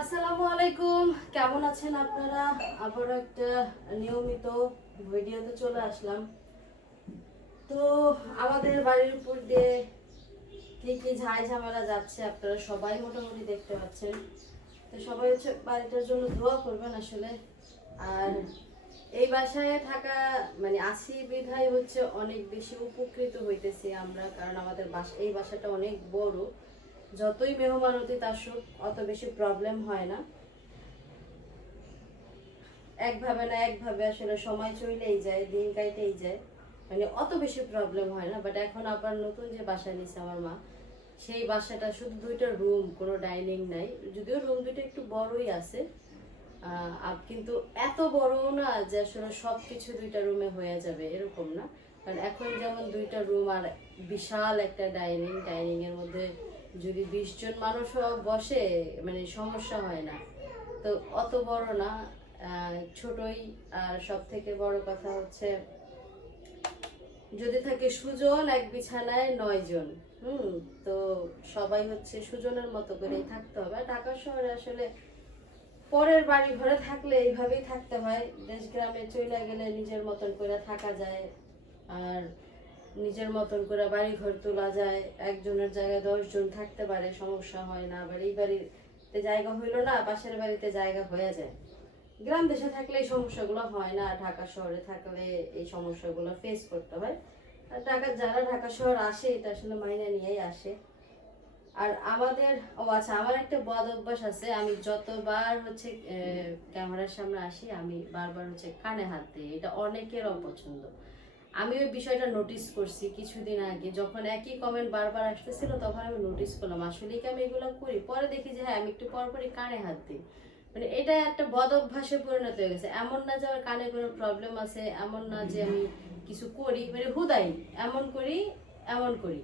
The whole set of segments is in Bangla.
আসসালামু আলাইকুম, কেমন আছেন আপনারা? আবার একটা নিয়মিত ভিডিওতে চলে আসলাম। তো আমাদের বাড়ির উপর দিয়ে কি কি ঝাই ঝামেলা যাচ্ছে আপনারা সবাই মোটামুটি দেখতে পাচ্ছেন। তো সবাই হচ্ছে বাড়িটার জন্য দোয়া করবেন আসলে। আর এই বাসায় থাকা মানে আছি বিধায় হচ্ছে অনেক বেশি উপকৃত হইতেছি আমরা, কারণ আমাদের এই বাসাটা অনেক বড়। যতই মেহমান অতিথি আসুক অত বেশি প্রবলেম হয় না, একভাবে না একভাবে আসলে সময় চলেই যায়, দিন কাইতেই যায়, মানে অত বেশি প্রবলেম হয় না। বাট এখন আবার নতুন যে বাসা নিছে আমার মা, সেই বাসাটা শুধু দুইটা রুম, কোনো ডাইনিং নাই, যদিও রুম দুইটা একটু বড়ই আছে। কিন্তু এত বড় না যে আসলে সবকিছু দুইটা রুমে হয়ে যাবে এরকম না। কারণ এখন যেমন দুইটা রুম আর বিশাল একটা ডাইনিং এর মধ্যে যদি 20 জন মানুষও বসে মানে সমস্যা হয় না। তো অত বড় না, ছোটই। আর সব থেকে বড় কথা হচ্ছে যদি থাকে সুজন এক বিছানায় 9 জন। তো সবাই হচ্ছে সুজনের মতো করেই থাকতে হবে। ঢাকা শহরে আসলে পরের বাড়ি ঘরে থাকলে এইভাবেই থাকতে হয়, দেশ গ্রামে চলে গেলে নিজের মতন করে থাকা যায়। আর নিজের মতন করে বাড়ি ঘর তোলা যায়, একজনের জায়গায় 10 জন থাকতে পারে, সমস্যা হয় না। আবার এই বাড়িতে জায়গা হইলো না, পাশের বাড়িতে জায়গা হয়ে যায়। গ্রাম দেশে থাকলে এই সমস্যাগুলো হয় না, ঢাকা শহরে থাকলে এই সমস্যাগুলো ফেস করতে হয়। আর যারা ঢাকা শহর আসে এটা আসলে মাইনে নিয়েই আসে। আর আচ্ছা, আমার একটা বদ অভ্যাস আছে, আমি যতবার হচ্ছে ক্যামেরার সামনে আসি আমি বারবার হচ্ছে কানে হাত দিই। এটা অনেকের অপছন্দ। আমি ওই বিষয়টা নোটিস করছি কিছুদিন আগে, যখন একই কমেন্ট বারবার আসতেছিল তখন আমি নোটিস করলাম আসলে কি আমি এগুলো করি। পরে দেখি যে হ্যাঁ, আমি একটু পর পরই কানে হাত দিই। মানে এটা একটা বদ অভ্যাসে পরিণত হয়ে গেছে। এমন না যে আমার কানে কোনো প্রবলেম আছে, এমন না যে আমি কিছু করি, মানে হুদাই এমন করি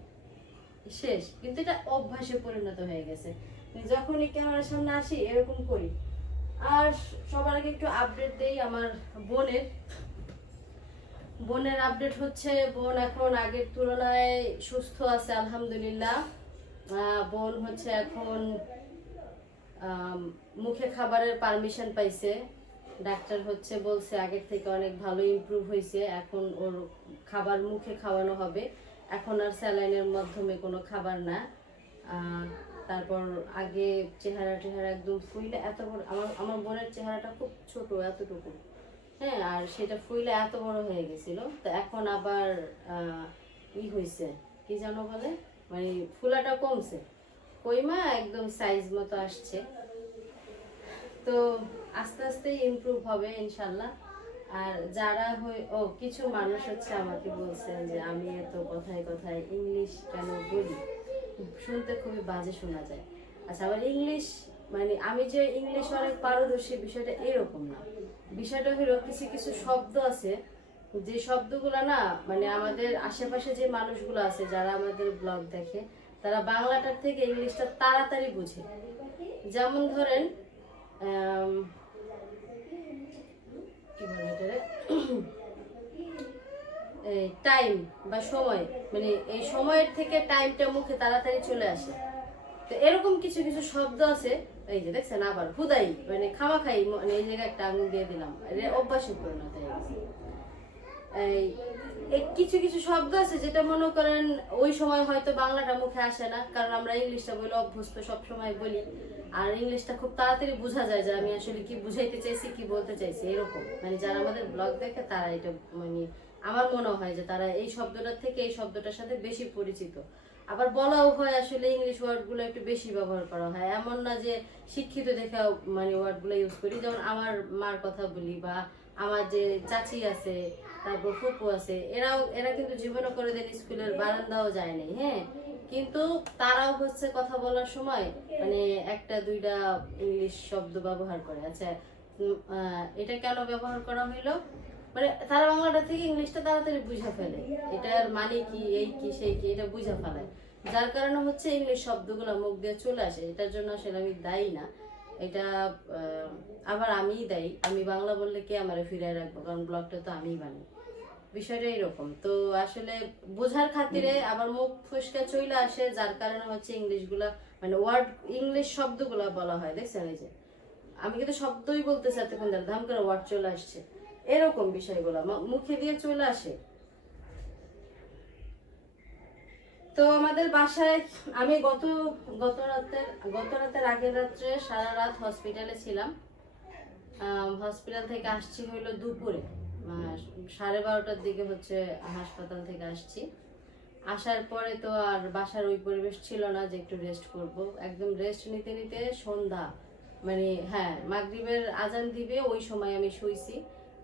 শেষ। কিন্তু এটা অভ্যাসে পরিণত হয়ে গেছে, মানে যখনই ক্যামেরার সামনে আসি এরকম করি। আর সবার আগে একটু আপডেট দেই আমার বোনের বোনের আপডেট হচ্ছে, বোন এখন আগের তুলনায় সুস্থ আছে আলহামদুলিল্লাহ। বোন হচ্ছে এখন মুখে খাবারের পারমিশন পাইছে। ডাক্তার হচ্ছে বলছে আগের থেকে অনেক ভালো ইমপ্রুভ হয়েছে, এখন ওর খাবার মুখে খাওয়ানো হবে, এখন আর স্যালাইনের মাধ্যমে কোনো খাবার না। তারপর আগে চেহারা টেহারা একদম ফুইলে এত বড়, আমার আমার বোনের চেহারাটা খুব ছোট, এতটুকু, হ্যাঁ, আর সেটা ফুইলে এত বড় হয়ে গেছিল। তো এখন আবার হয়েছে কি যেন বলে, মানে ফুলাটা কমছে, কইমা একদম সাইজ মতো আসছে। তো আস্তে আস্তে ইমপ্রুভ হবে ইনশাল্লাহ। আর যারা কিছু মানুষ হচ্ছে আমাকে বলছেন যে আমি এত কথায় কথায় ইংলিশ কেন বলি, শুনতে খুবই বাজে শোনা যায়। আচ্ছা, আবার ইংলিশ মানে আমি যে ইংলিশ অনেক পারদর্শী বিষয়টা এরকম না। বিষয়টা হলো কিছু কিছু শব্দ আছে, যে শব্দগুলো না মানে আমাদের আশেপাশে যে মানুষগুলো আছে যারা আমাদের ব্লগ দেখে, তারা বাংলাটার থেকে ইংলিশটা তাড়াতাড়ি বুঝে। যেমন ধরেন কি বলে এটারে টাইম বা সময়, মানে এই সময়ের থেকে টাইমটা মুখে তাড়াতাড়ি চলে আসে। তো এরকম কিছু কিছু শব্দ আছে, এই যে দেখছেন আবার হুদাই মানে খামাখাই, মানে এই জায়গায় একটা আঙুল দিয়ে দিলাম, অভ্যাসে পরিণত হয়ে গেছে। এই কিছু কিছু শব্দ আছে যেটা মনে করেন ওই সময় হয়তো বাংলাটা মুখে আসে না, কারণ আমরা ইংলিশটা বলে অভ্যস্ত, সব সময় বলি। আর ইংলিশটা খুব তাড়াতাড়ি বোঝা যায় যে আমি আসলে কি বুঝাইতে চাইছি, কি বলতে চাইছি, এরকম। মানে যারা আমাদের ব্লগ দেখে তারা এটা মানে আমার মনে হয় যে তারা এই শব্দটার থেকে এই শব্দটার সাথে বেশি পরিচিত। আবার বলাও হয় আসলে ইংলিশ ওয়ার্ড গুলো একটু বেশি ব্যবহার করা হয়, এমন না যে শিক্ষিত দেখে মানে ওয়ার্ড গুলো ইউজ করি। যেমন আমার মার কথা বলি, বা আমার যে চাচি আছে, তারপর ফুপু আছে, এরা কিন্তু জীবনে করে দেন স্কুলের বারান্দাও যায় নাই, হ্যাঁ, কিন্তু তারাও হচ্ছে কথা বলার সময় মানে একটা দুইটা ইংলিশ শব্দ ব্যবহার করে। আচ্ছা, এটা কেন ব্যবহার করা হইলো, মানে তারা বাংলাটা থেকে ইংলিশটা তাড়াতাড়ি বুঝা ফেলে, এটার মানে কি, এই কি সেই কি, এটা বুঝা ফেলে। যার কারণে হচ্ছে ইংলিশ শব্দগুলো মুখ দিয়ে চলে আসে। এটার জন্য আসলে আমি দায়ী না, এটা আবার আমিই দায়ী। আমি বাংলা বললে কে আমারে ফিরায় রাখবো, কারণ ব্লগটা তো আমিই বানাই। বিষয়টা এরকম। তো আসলে বোঝার খাতিরে আবার মুখ ফসকা চলে আসে, যার কারণে হচ্ছে ইংলিশ গুলা মানে ওয়ার্ড ইংলিশ শব্দগুলা বলা হয়। দেখছেন এই যে আমি কিন্তু শব্দই বলতেছি এতক্ষণ ধরে, ধাম করে ওয়ার্ড চলে আসছে, এরকম বিষয়গুলো মুখে দিয়ে চলে আসে। তো আমাদের বাসায় আমি গত রাতের আগের রাত্রে সারা রাত হসপিটালে ছিলাম। হসপিটাল থেকে আসছি হইলো দুপুরে 12:30টার দিকে হচ্ছে হাসপাতাল থেকে আসছি। আসার পরে তো আর বাসার ওই পরিবেশ ছিল না যে একটু রেস্ট করব, একদম রেস্ট নিতে নিতে সন্ধ্যা, মানে হ্যাঁ মাগরিবের আজান দিবে ওই সময় আমি শুইছি।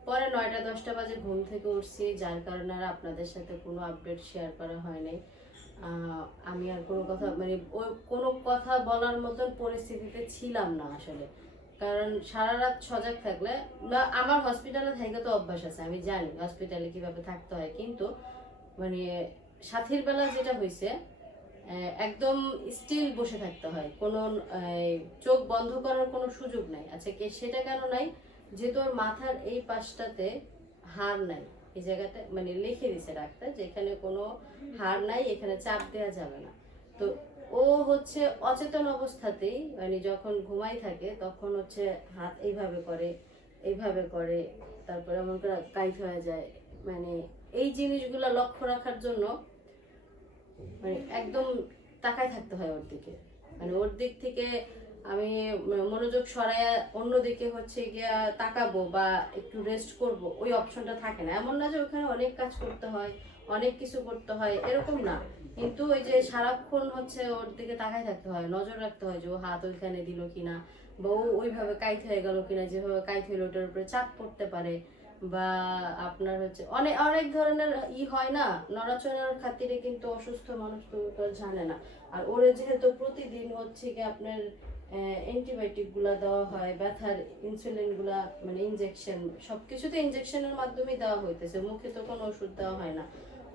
পরে 9টা-10টা বাজে ঘুম থেকে উঠছি, যার কারণে আর আপনাদের সাথে কোনো আপডেট শেয়ার করা হয় নাই। আমি আর কোনো কথা মানে কোনো কথা বলার মতন পরিস্থিতিতে ছিলাম না আসলে, কারণ সারা রাত সজাগ থাকলে না, আমার হসপিটালে থেকে তো অভ্যাস আছে, আমি জানি হসপিটালে কিভাবে থাকতে হয়, কিন্তু মানে সাথীর বেলা যেটা হয়েছে একদম স্টিল বসে থাকতে হয়, কোনো চোখ বন্ধ করার কোনো সুযোগ নাই। আচ্ছা সেটা কেন নাই, যে তোর মাথার এই পাশটাতে হাড় নাই, এই জায়গাটা মানে লিখে দিছে ডাক্তার যে এখানে কোনো হাড় নাই, এখানে চাপ দেওয়া যাবে না। তো ও হচ্ছে অচেতন অবস্থাতেই মানে যখন ঘুমাই থাকে তখন হচ্ছে হাত এইভাবে করে, তারপরে এমন করে কাইট হয়ে যায়। মানে এই জিনিসগুলো লক্ষ্য রাখার জন্য মানে একদম তাকায় থাকতে হয় ওর দিকে, মানে ওর দিক থেকে আমি মনোযোগ সরাইয়া অন্যদিকে হচ্ছে গিয়া তাকাবো বা একটু রেস্ট করব, ওই অপশনটা থাকে না। এমন না যে ওখানে অনেক কাজ করতে হয়, অনেক কিছু করতে হয়, এরকম না, কিন্তু ওই যে সারাক্ষণ হচ্ছে ওর দিকে তাকায় থাকতে হয়, নজর রাখতে হয় যে ও হাত ওইখানে দিল কিনা, বা ও ওইভাবে কাইট হয়ে গেল কিনা, যেভাবে কাইট হইলো ওটার উপরে চাপ পড়তে পারে, বা আপনার হচ্ছে অনেক অনেক ধরনের হয় না, নড়াচড়ার খাতিরে কিন্তু অসুস্থ মানুষ তো জানে না। আর ওরে যেহেতু প্রতিদিন হচ্ছে কি আপনার অ্যান্টিবায়োটিক গুলা দেওয়া হয়, ব্যথার ইনসুলিন গুলা মানে ইনজেকশন, সবকিছুতে ইনজেকশনের মাধ্যমে দেওয়া হইতেছে, মুখে তো কোনো ওষুধ দেওয়া হয় না।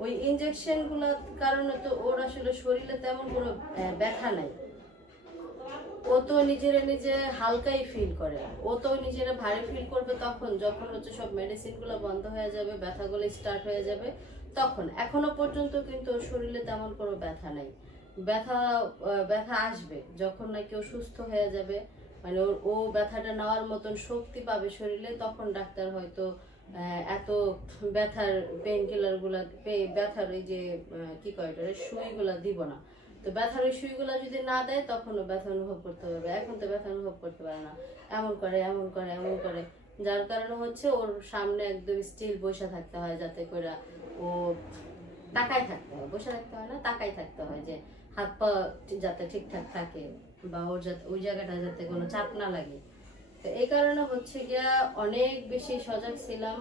ওই ইনজেকশন গুলার কারণে তো ওর আসলে শরীরে তেমন কোনো ব্যথা নাই, ও তো নিজে হালকাই ফিল করে। ও তো নিজেরা ভারী ফিল করবে তখন যখন হচ্ছে সব মেডিসিন গুলো বন্ধ হয়ে যাবে, ব্যথাগুলো স্টার্ট হয়ে যাবে তখন। এখনো পর্যন্ত কিন্তু ওর শরীরে তেমন কোনো ব্যথা নাই। ব্যথা আসবে যখন নাকি ও সুস্থ হয়ে যাবে, মানে ও ব্যথাটা নেওয়ার মতন শক্তি পাবে শরীরে, তখন ডাক্তার হয়তো এত ব্যথার পেইন কিলার গুলা, ব্যথার ওই যে কি কয় সুইগুলা দিব না। তো ব্যথার ওই সুইগুলা যদি না দেয় তখন ও ব্যথা অনুভব করতে পারবে, এখন তো ব্যথা অনুভব করতে পারে না, এমন করে যার কারণে হচ্ছে ওর সামনে একদম স্টিল বসে থাকতে হয়, যাতে করে ও তাকায় থাকতে হয়, বসে থাকতে হয় না, তাকায় থাকতে হয়, যে হাত পা যাতে ঠিকঠাক থাকে, বা ওর যাতে ওই জায়গাটা যাতে কোনো চাপ না লাগে। তো এই কারণে হচ্ছে গিয়া অনেক বেশি সজাগ ছিলাম,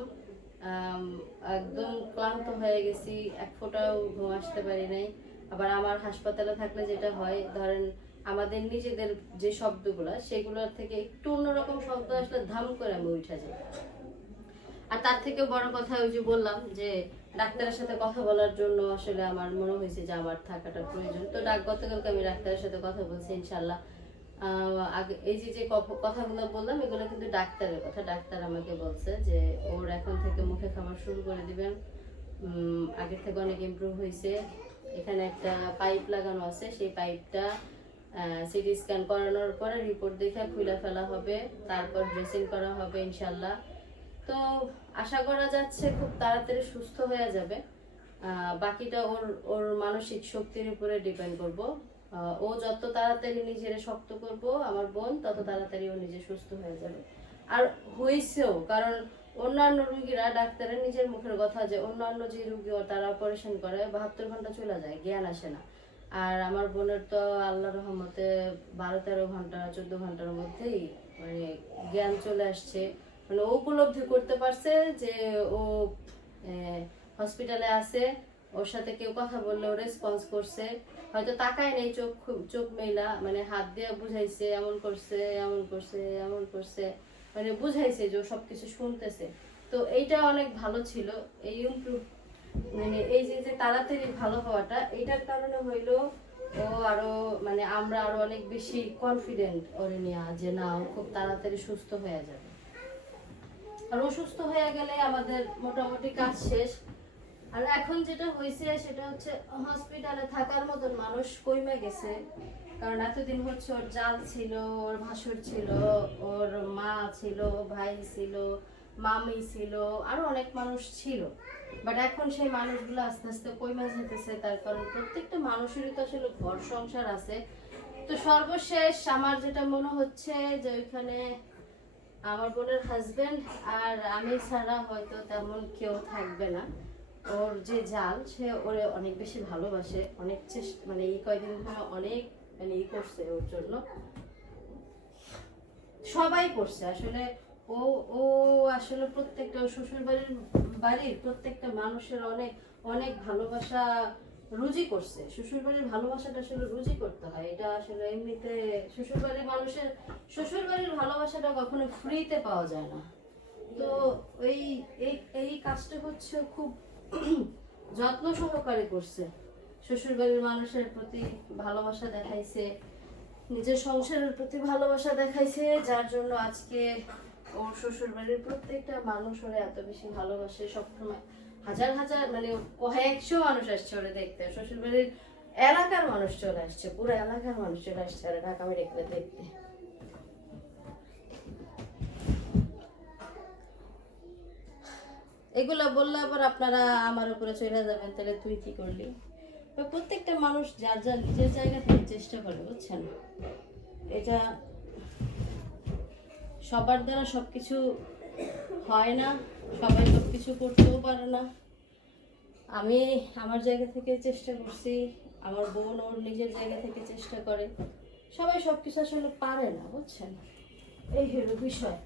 একদম ক্লান্ত হয়ে গেছি, এক ফোঁটাও ঘুম আসতে পারি নাই। আবার আমার হাসপাতালে থাকলে যেটা হয়, ধরেন আমাদের নিজেদের যে শব্দগুলা সেগুলোর থেকে একটু অন্যরকম শব্দ আসলে ধাম করে আমি উঠে যাই। আর তার থেকে বড় কথা ওই যে বললাম যে ডাক্তারের সাথে কথা বলার জন্য আসলে আমার মনে হয়েছে যে আমার থাকাটা প্রয়োজন। তো গতকালকে আমি ডাক্তারের সাথে কথা বলছি, ইনশাল্লাহ আগে এই যে কথাগুলো বললাম এগুলো কিন্তু ডাক্তারের কথা। ডাক্তার আমাকে বলছে যে ওর এখন থেকে মুখে খাবার শুরু করে দিবেন, আগের থেকে অনেক ইমপ্রুভ হয়েছে। এখানে একটা পাইপ লাগানো আছে, সেই পাইপটা সিটি স্ক্যান করানোর পরে রিপোর্ট দেখে খুলে ফেলা হবে, তারপর ড্রেসিং করা হবে ইনশাল্লাহ। তো আশা করা যাচ্ছে খুব তাড়াতাড়ি সুস্থ হয়ে যাবে। বাকিটা ওর ওর মানসিক শক্তির উপরে ডিপেন্ড করব। ও যত তাড়াতাড়ি নিজের শক্ত করব আমার বোন, তত তাড়াতাড়ি ও নিজে সুস্থ হয়ে যাবে। আর হয়েছেও, কারণ অন্যান্য রুগীরা ডাক্তারের নিজের মুখের কথা যে অন্যান্য যে রুগী তারা অপারেশন করে 72 ঘন্টা চলে যায়, জ্ঞান আসে না। আর আমার বোনের তো আল্লাহ রহমতে 12-13 ঘন্টা 14 ঘন্টার মধ্যেই মানে জ্ঞান চলে আসছে, মানে ও উপলব্ধি করতে পারছে যে ও হসপিটালে আছে, ওর সাথে কেউ কথা বললে ও রেসপন্স করছে, হয়তো তাকায় নেই, চোখ মেলা মানে হাত দিয়ে বুঝাইছে, এমন করছে, মানে বুঝাইছে যে ও সবকিছু শুনতেছে। তো এইটা অনেক ভালো ছিল, এই ইমপ্রুভ মানে এই যে তাড়াতাড়ি ভালো হওয়াটা, এইটার কারণে হইলো ও আরো মানে আমরা আরো অনেক বেশি কনফিডেন্ট ওরে নিয়ে যে না ও খুব তাড়াতাড়ি সুস্থ হয়ে যাবে। আর অসুস্থ হয়ে গেলে আমাদের মোটামুটি কাজ শেষ। আর এখন যেটা হয়েছে সেটা হচ্ছে হসপিটালে থাকার মতন মানুষ কমে গেছে, কারণ এতদিন হচ্ছে ওর জাল ছিল, ওর ভাসুর ছিল, ওর মা ছিল, ভাই ছিল, মামি ছিল, আরো অনেক মানুষ ছিল। বাট এখন সেই মানুষগুলো আস্তে আস্তে কমে যেতেছে, তার কারণ প্রত্যেকটা মানুষেরই তো আসলে ঘর সংসার আছে। তো সর্বশেষ আমার যেটা মনে হচ্ছে যে ওইখানে আমার বোনের হাজবেন্ড আর আমি ছাড়া হয়তো তেমন কেউ থাকবে না। ওর যে জাল, সে ওরে অনেক বেশি ভালোবাসে, অনেক চেষ্টা, মানে এই কয়দিন ধরে অনেক মানে ই করছে ওর জন্য, সবাই করছে আসলে। ও ও আসলে প্রত্যেকটা শ্বশুর বাড়ির প্রত্যেকটা মানুষের অনেক অনেক ভালোবাসা রুজি করছে। শ্বশুর বাড়ির ভালোবাসাটা আসলে রুজি করতে হয়, এটা আসলে এমনিতে শ্বশুর বাড়ির মানুষের শ্বশুর বাড়ির ভালোবাসাটা কখনো ফ্রিতে পাওয়া যায় না। তো এই এই এই কাজটা হচ্ছে খুব যত্ন সহকারে করছে, শ্বশুর বাড়ির মানুষের প্রতি ভালোবাসা দেখাইছে, নিজের সংসারের প্রতি ভালোবাসা দেখাইছে, যার জন্য আজকে ওর শ্বশুর বাড়ির প্রত্যেকটা মানুষ ওরে এত বেশি ভালোবাসে। সবসময় হাজার হাজার মানে কয়েকশো মানুষ আসছে ওরে দেখতে, শ্বশুর বাড়ির এলাকার মানুষ চলে আসছে, পুরো এলাকার মানুষ চলে আসছে আর ঢাকা মেডিকেলে দেখতে। এগুলা বললে আবার আপনারা আমার উপরে চলে যাবেন, তাহলে তুই কি করলি। প্রত্যেকটা মানুষ যার যার নিজের জায়গা থেকে চেষ্টা করে, বুঝছেন। এটা সবার দ্বারা সবকিছু হয় না, সবাই সবকিছু করতেও পারে না। আমি আমার জায়গা থেকে চেষ্টা করছি, আমার বোন ওর নিজের জায়গা থেকে চেষ্টা করে, সবাই সবকিছু আসলে পারে না, বুঝছেন। এই হলো বিষয়।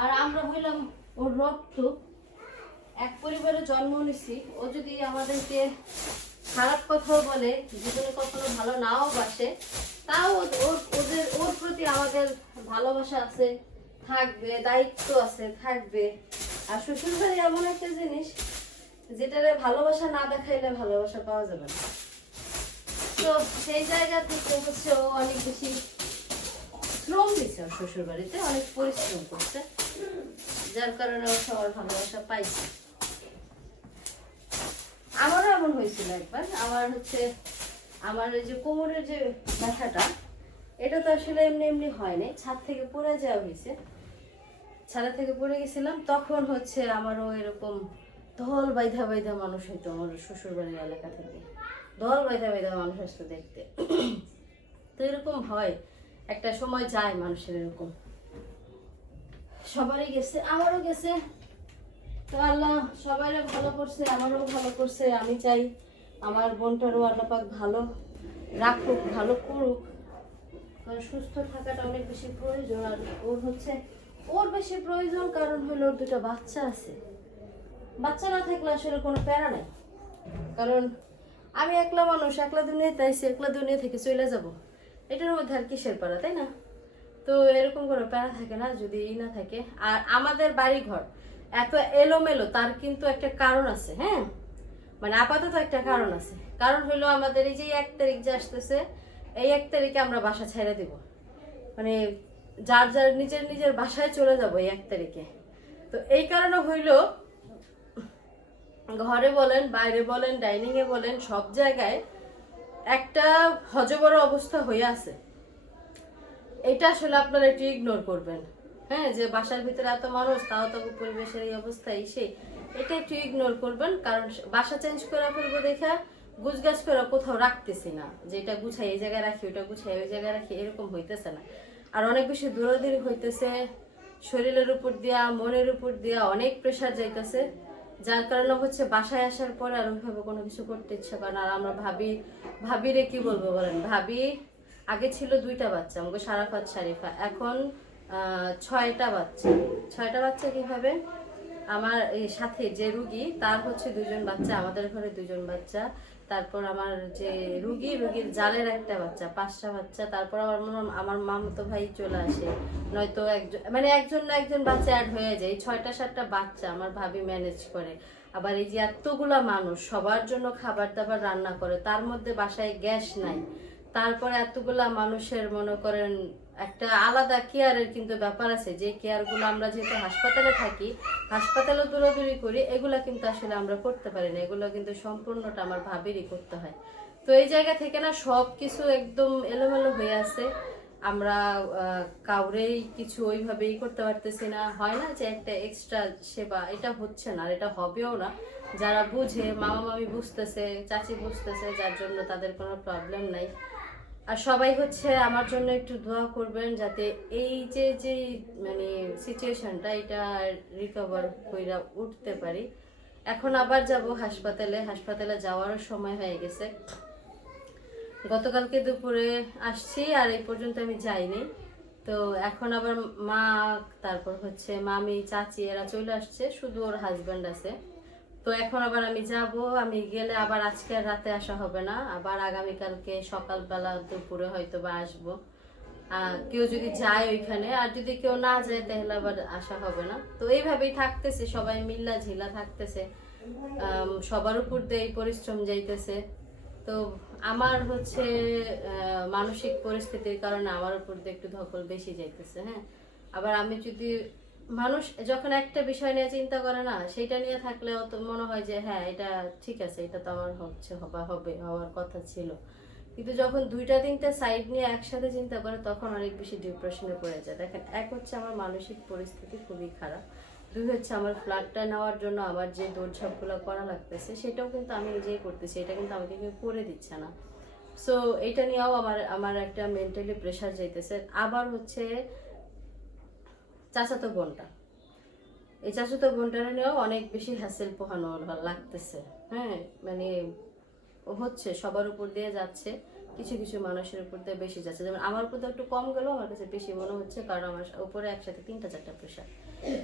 আর আমরা হইলাম ওর রক্ত, এক পরিবারে জন্ম নিছি। ও যদি আমাদেরকে খারাপ কথাও বলে, জীবনে কখনো ভালো নাও বাসে, তাও ওর প্রতি আমাদের ভালোবাসা আছে, থাকবে, দায়িত্ব আছে, থাকবে। আর শ্বশুর বাড়ি এমন একটা জিনিস যেটারে ভালোবাসা না দেখাইলে ভালোবাসা পাওয়া যাবে না। তো সেই জায়গা থেকে হচ্ছে ও অনেক বেশি শ্রম দিচ্ছে, ওর শ্বশুর বাড়িতে অনেক পরিশ্রম করছে, যার কারণে ও সবার ভালোবাসা পাইছে। আমারও এমন হয়েছিল একবার, আমার ওই যে কোমরের যে ব্যথাটা, এটা তো আসলে এমনি এমনি হয়নি, ছাদ থেকে পড়ে যাওয়া হয়েছে। ছাদা থেকে পড়ে গেছিলাম, তখন হচ্ছে আমারও এরকম দল বাইধা বাইধা মানুষ হইতো, আমার শ্বশুর বাড়ির এলাকা থেকে দল বাইধা বাইধা মানুষ আসতো দেখতে। তো এরকম হয়, একটা সময় যায় মানুষের এরকম, সবারই গেছে, আমারও গেছে। তো আল্লাহ সবাইরে ভালো করছে, আমারও ভালো করছে। আমি চাই আমার বোনটারও আল্লাহ পাক ভালো রাখুক, ভালো করুক, কারণ সুস্থ থাকাটা অনেক বেশি প্রয়োজন। আর ওর বেশি প্রয়োজন, কারণ হলো ওর দুটো বাচ্চা আছে। বাচ্চা না থাকলে আসলে কোনো প্যারা নেই, কারণ আমি একলা মানুষ, একলা দুনিয়াতে আইছি, একলা দুনিয়া থেকে চলে যাব, এটার মধ্যে আর কিসের প্যারা, তাই না? তো এরকম কোনো প্যারা থাকে না যদি না থাকে। আর আমাদের বাড়ি ঘর এত এলোমেলো, তার কিন্তু একটা কারণ আছে। হ্যাঁ, মানে আপাতত একটা কারণ আছে। কারণ হলো আমাদের এই যে 1 তারিখ যে আসতেছে, এই 1 তারিখে আমরা বাসা ছেড়ে দিব, মানে যার যার নিজের নিজের বাসায় চলে যাব এই 1 তারিখে। তো এই কারণে হইলো ঘরে বলেন, বাইরে বলেন, ডাইনিং এ বলেন, সব জায়গায় একটা হজবড় অবস্থা হয়ে আছে। এটা আসলে আপনারা একটু ইগনোর করবেন। হ্যাঁ, যে বাসার ভিতরে এত মানুষ, তাও তো পরিবেশের এই অবস্থা, এটা একটু ইগনোর করবেন। কারণ বাসা চেঞ্জ করে ফেলবো দেখা গুছগাছ করে কোথাও রাখতেছি না, যে এটা গুছাই এই জায়গায় রাখি, ওটা গুছাই ওই জায়গায় রাখি, এরকম হইতেছে না। আর অনেক বেশি দৌড়াদৌড়ি হইতেছে, শরীরের উপর দিয়া, মনের উপর দিয়া অনেক প্রেশার যাইতেছে, যার কারণে হচ্ছে বাসায় আসার পরে আর ওইভাবে কোনো কিছু করতে ইচ্ছা করে না। আর আমরা ভাবিরে কি বলবো বলেন, ভাবি আগে ছিল 2টা বাচ্চা, আমাকে সারাফাত শারিফা, এখন 6টা বাচ্চা। 6টা বাচ্চা কিভাবে? আমার এই সাথে যে রুগী, তার হচ্ছে 2জন বাচ্চা, আমাদের ঘরে 2জন বাচ্চা, তারপর আমার যে রুগীর জালের একটা বাচ্চা, 5টা বাচ্চা, তারপর আমার মামাতো ভাই চলে আসে, নয়তো একজন না একজন বাচ্চা অ্যাড হয়ে যায়। 6টা-7টা বাচ্চা আমার ভাবি ম্যানেজ করে। আবার এই যে এতগুলা মানুষ, সবার জন্য খাবার দাবার রান্না করে, তার মধ্যে বাসায় গ্যাস নাই, তারপরে এতগুলা মানুষের মনে করেন একটা আলাদা কেয়ারের কিন্তু ব্যাপার আছে। যে কেয়ারগুলো আমরা যেহেতু হাসপাতালে থাকি, হাসপাতালে দৌড়াদৌড়ি করি, এগুলা কিন্তু আসলে আমরা করতে পারি না, এগুলো কিন্তু সম্পূর্ণটা আমার ভাবিরই করতে হয়। তো এই জায়গা থেকে না সব কিছু একদম এলোমেলো হয়ে আছে। আমরা কাউরেই কিছু ওইভাবেই করতে পারতেছি না, হয় না যে একটা এক্সট্রা সেবা, এটা হচ্ছে না আর এটা হবেও না। যারা বুঝে, মামা মামি বুঝতেছে, চাচি বুঝতেছে, যার জন্য তাদের কোনো প্রবলেম নাই। আর সবাই হচ্ছে আমার জন্য একটু দোয়া করবেন যাতে এই যে যে মানে সিচুয়েশনটা এটা রিকভার কইরা উঠতে পারি। এখন আবার যাব হাসপাতালে, হাসপাতালে যাওয়ারও সময় হয়ে গেছে। গতকালকে দুপুরে আসছি আর এই পর্যন্ত আমি যাইনি। তো এখন আবার মা, তারপর হচ্ছে মামি, চাচি এরা চলে আসছে, শুধু ওর হাজবেন্ড আছে। তো এখন আবার আমি যাব, আমি গেলে আবার আজকে রাতে আসা হবে না, আবার আগামীকালকে সকালবেলা দুপুরে হয়তো বা আসবো। কেউ যদি যায় ওইখানে, আর যদি কেউ না যায় তাহলে আবার আসা হবে না। তো এইভাবেই থাকতেছে, সবাই মিল্লা ঝিলা থাকতেছে, সবার উপর দিয়ে এই পরিশ্রম যাইতেছে। তো আমার হচ্ছে মানসিক পরিস্থিতির কারণে আমার উপর দিয়ে একটু ধকল বেশি যাইতেছে। হ্যাঁ, আবার আমি যদি, মানুষ যখন একটা বিষয় নিয়ে চিন্তা করে না, সেটা নিয়ে থাকলে অত মনে হয় যে হ্যাঁ এটা ঠিক আছে, এটা তো আমার হচ্ছে হবে হওয়ার কথা ছিল। কিন্তু যখন দুইটা তিনটা সাইড নিয়ে একসাথে চিন্তা করে তখন অনেক বেশি ডিপ্রেশনে পড়ে যায়। দেখেন, এক হচ্ছে আমার মানসিক পরিস্থিতি খুবই খারাপ, দুই হচ্ছে আমার ফ্ল্যাটটা নেওয়ার জন্য আমার যে দৌড়ঝাঁপগুলো করা লাগতেছে সেটাও কিন্তু আমি নিজেই করতেছি, এটা কিন্তু আমাকে কেউ করে দিচ্ছে না। সো এটা নিয়েও আমার আমার একটা মেন্টালি প্রেশার যাইতেছে। আবার হচ্ছে চাচাতো বোনটা, এই চাচাতো বোনটার নিয়েও অনেক বেশি হ্যাসেল পোহানো লাগতেছে। হ্যাঁ, মানে হচ্ছে সবার উপর দিয়ে যাচ্ছে, কিছু কিছু মানুষের উপর দিয়ে বেশি যাচ্ছে। যেমন আমার উপর দিয়ে একটু কম গেলেও আমার কাছে বেশি মনে হচ্ছে, কারণ আমার উপরে একসাথে 3টা 4টা প্রেশার,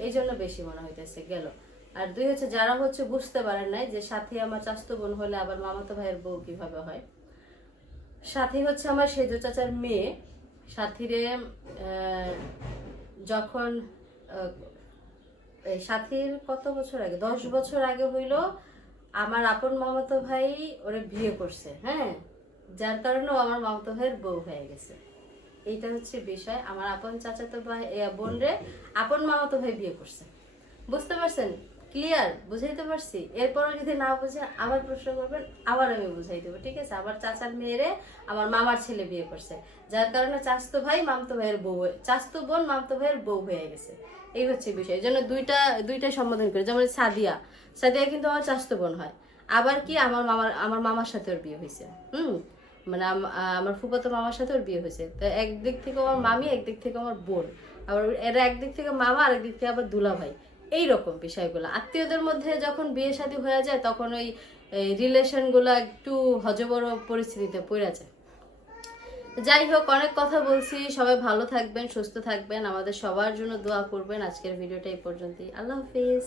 এই জন্য বেশি মনে হইতেছে গেল। আর দুই হচ্ছে যারা হচ্ছে বুঝতে পারেন নাই যে সাথী আমার চাচাতো বোন হলে আবার মামাতো ভাইয়ের বউ কিভাবে হয়। সাথী হচ্ছে আমার সেজো চাচার মেয়ে। সাথীরে যখন এই সাথীর কত বছর আগে, 10 বছর আগে হইলো আমার আপন মামাতো ভাই ওরে বিয়ে করছে। হ্যাঁ, যার কারণে আমার মামাতো ভাইয়ের বউ হয়ে গেছে। এইটা হচ্ছে বিষয়। আমার আপন চাচাতো ভাই বোন রে আপন মামাতো ভাই বিয়ে করছে। বুঝতে পারছেন? ক্লিয়ার? বুঝাইতে পারছি? এরপরও যদি না বুঝে আবার প্রশ্ন করবেন, আবার আমি বুঝাই দেবো, ঠিক আছে? আবার চাচার মেয়েরে আমার মামার ছেলে বিয়ে করছে, যার কারণে চাচতো ভাই মামতো ভাইয়ের বউ, চাচতো বোন মামতো ভাইয়ের বউ হয়ে গেছে। এই হচ্ছে বিষয়। এই জন্য দুইটা সম্বোধন করে। যেমন সাদিয়া, সাদিয়া কিন্তু আমার চাচতো বোন হয়। আবার কি আমার মামার সাথে ওর বিয়ে হয়েছে। মানে আমার ফুফাতো মামার সাথে ওর বিয়ে হয়েছে। তো একদিক থেকে আমার মামি, একদিক থেকে আমার বোন, আবার এরা একদিক থেকে মামা, আর একদিক থেকে আবার দুলা ভাই। এইরকম বিষয়গুলো আত্মীয়দের মধ্যে যখন বিয়ে শাদী হয়ে যায় তখন ওই রিলেশন গুলো একটু হজবড় পরিস্থিতিতে পড়ে যায়। যাই হোক, অনেক কথা বলছি। সবাই ভালো থাকবেন, সুস্থ থাকবেন, আমাদের সবার জন্য দোয়া করবেন। আজকের ভিডিওটা এই পর্যন্তই। আল্লাহ হাফিজ।